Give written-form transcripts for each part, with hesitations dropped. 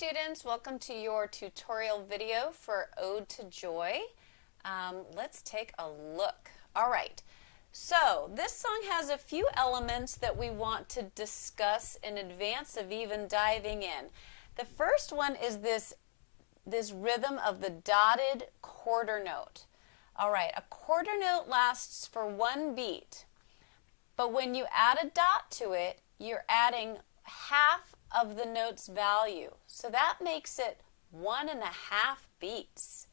students, welcome to your tutorial video for Ode to Joy. Let's take a look. All right, so this song has a few elements that we want to discuss in advance of even diving in. The first one is this rhythm of the dotted quarter note. All right, a quarter note lasts for one beat, but when you add a dot to it, you're adding half of the note's value. So that makes it 1.5 beats.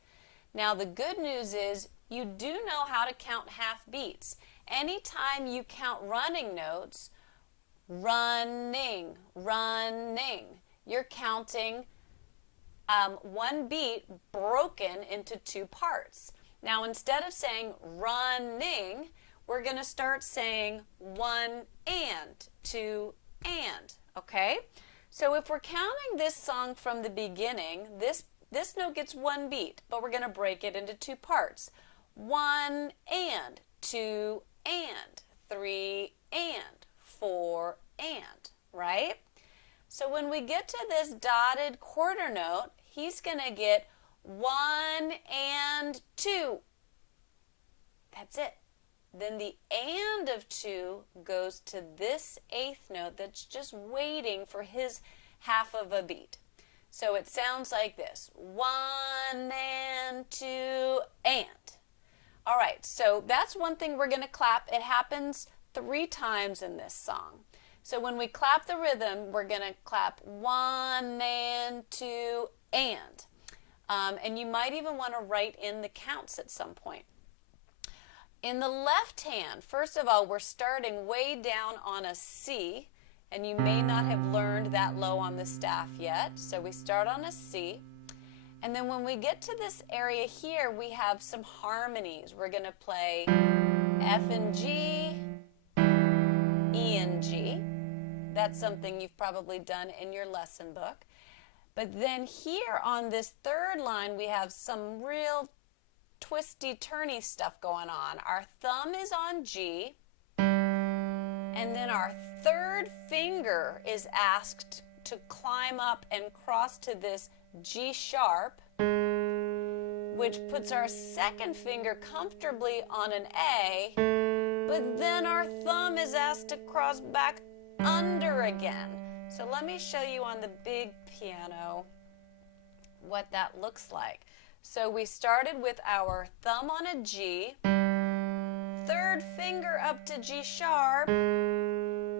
Now the good news is you do know how to count half beats. Anytime you count running notes, running, running, you're counting one beat broken into two parts. Now instead of saying running, we're going to start saying one and, two and, okay? So if we're counting this song from the beginning, this note gets one beat, but we're going to break it into two parts. One and, two and, three and, four and, right? So when we get to this dotted quarter note, he's going to get one and two. That's it. Then the and of two goes to this eighth note that's just waiting for his half of a beat. So it sounds like this. One and two and. All right, so that's one thing we're going to clap. It happens 3 times in this song. So when we clap the rhythm, we're going to clap one and two and. And you might even want to write in the counts at some point. In the left hand, first of all, we're starting way down on a C, and you may not have learned that low on the staff yet. So we start on a C, and then when we get to this area here, we have some harmonies. We're going to play F and G, E and G. That's something you've probably done in your lesson book. But then here on this third line, we have some real twisty-turny stuff going on. Our thumb is on G, and then our third finger is asked to climb up and cross to this G sharp, which puts our second finger comfortably on an A, but then our thumb is asked to cross back under again. So let me show you on the big piano what that looks like. So we started with our thumb on a G, third finger up to G sharp,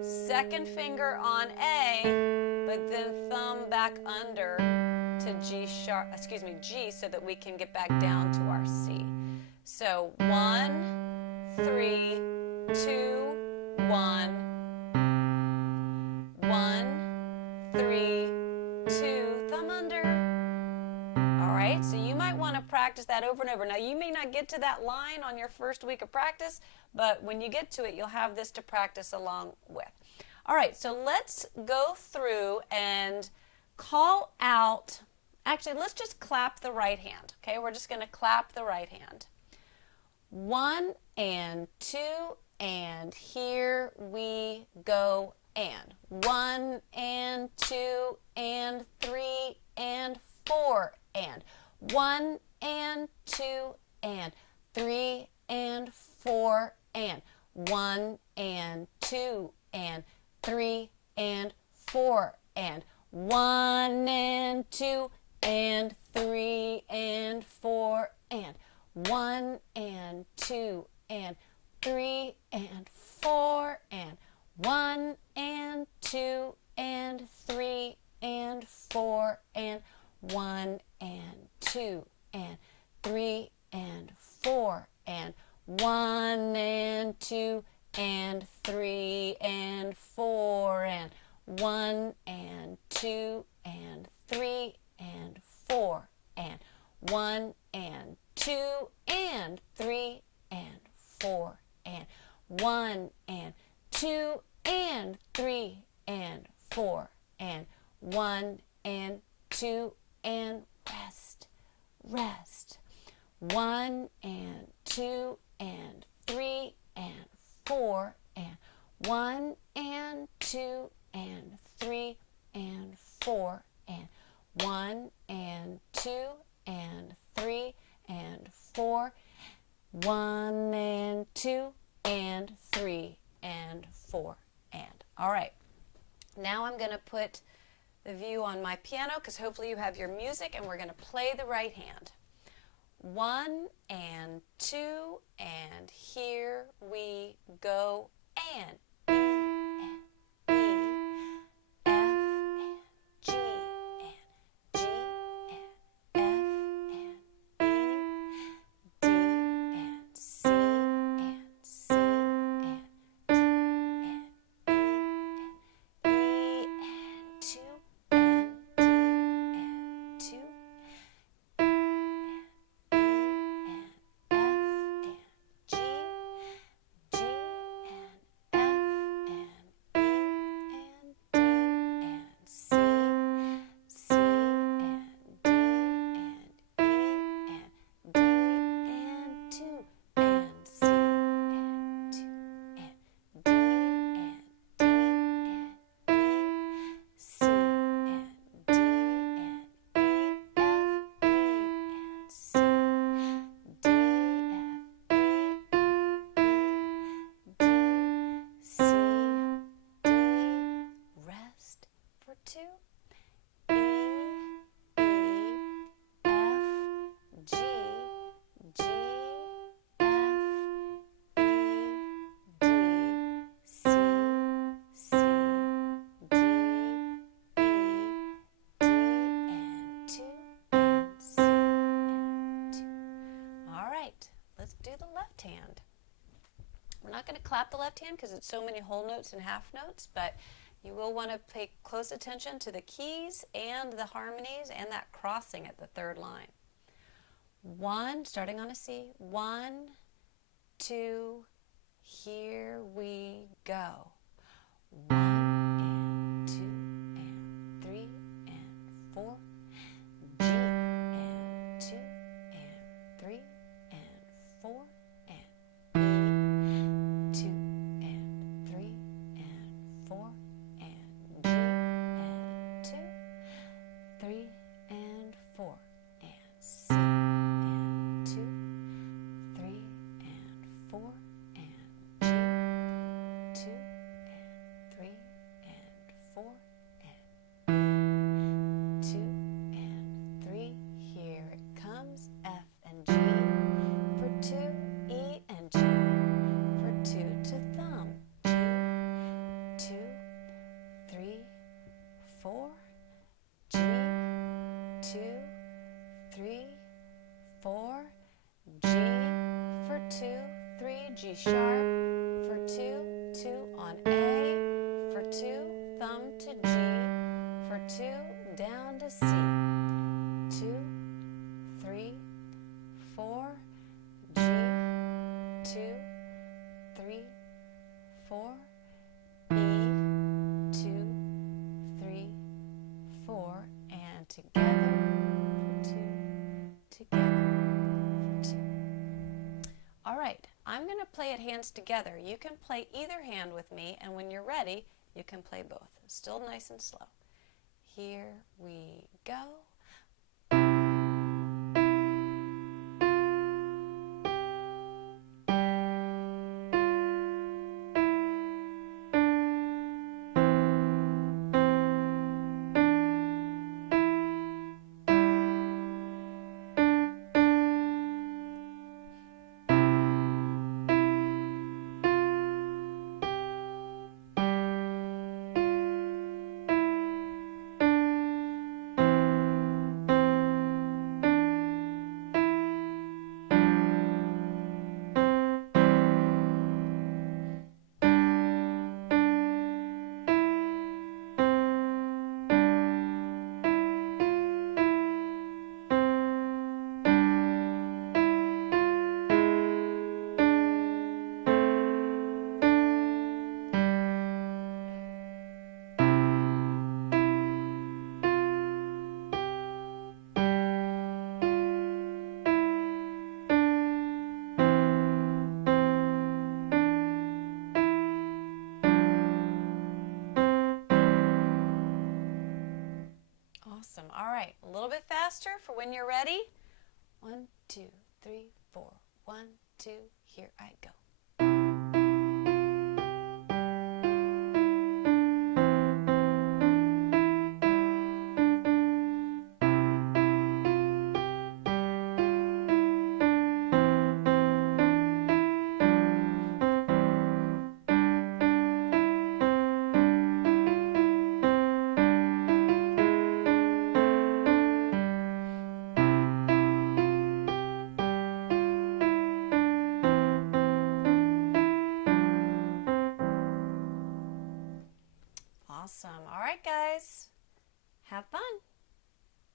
second finger on A, but then thumb back under to G sharp, G, so that we can get back down to our C. So 1, 3, 2, 1, 1, 3, 2, thumb under. All right, so you might want to practice that over and over. Now, you may not get to that line on your first week of practice, but when you get to it, you'll have this to practice along with. All right, so let's go through and call out. Actually, let's just clap the right hand, okay? We're just going to clap the right hand. 1 and 2, and here we go, and 1 and 2 and 3 and 4 and 1 and 2 and 3 and 4 and 1 and 2 and 3 and 4 and 1 and 2 and 3 and 4 and 1 and 2 and 3 and 4 and 1 and 2 and 3 and 4 and 1 and 2 and 3 and 4 and 1 and 2 and 3 and 4 and 1 and 2 and 3 and 4 and 1 and 2 and 3 and 4 and 1 and 2 and 3 and 4 and 1 and 2 and rest, rest. 1 and 2 and 3 and 4 and 1 and 2 and 3 and 4 and 1 and 2 and 3 and 4. 1 and 2 and 3 and 4 and. All right. Now I'm going to put the view on my piano because hopefully you have your music, and we're going to play the right hand. 1 and 2 and here we go, and E and B, F and G and G and F and E, D and C and C and D and E and 2 and D and 2 2, E, E, F, G, G, F, E, D, C, C, D, E, D, and 2, and C, and 2. All right, let's do the left hand. We're not going to clap the left hand because it's so many whole notes and half notes, but you will want to pay close attention to the keys and the harmonies and that crossing at the third line. 1, starting on a C, 1, 2, here we go. 1 and 2 and 3 and 4, G and 2 and 3 and 4 and E, 2 and 3 and 4 and G and 2, 3 and 4 and C and 2, 3 and 4 and G, 2 and 3 and 4 and E, 2 and 3. Here it comes, F and G for 2, E and G for 2 to thumb, G, 2, 3, 4, G, 2, 3, 4, G for 2, 3, G sharp for 2, 2 on A for 2, thumb to G for 2, down to C, 2, 3, 4, G, 2, 3, 4, E, 2, 3, 4, and together for 2, together for 2. All right, I'm going to play it hands together. You can play either hand with me, and when you're ready, you can play both. Still nice and slow. Here we go. Awesome. All right, a little bit faster for when you're ready. 1, 2, 3, 4. 1, 2, here I go.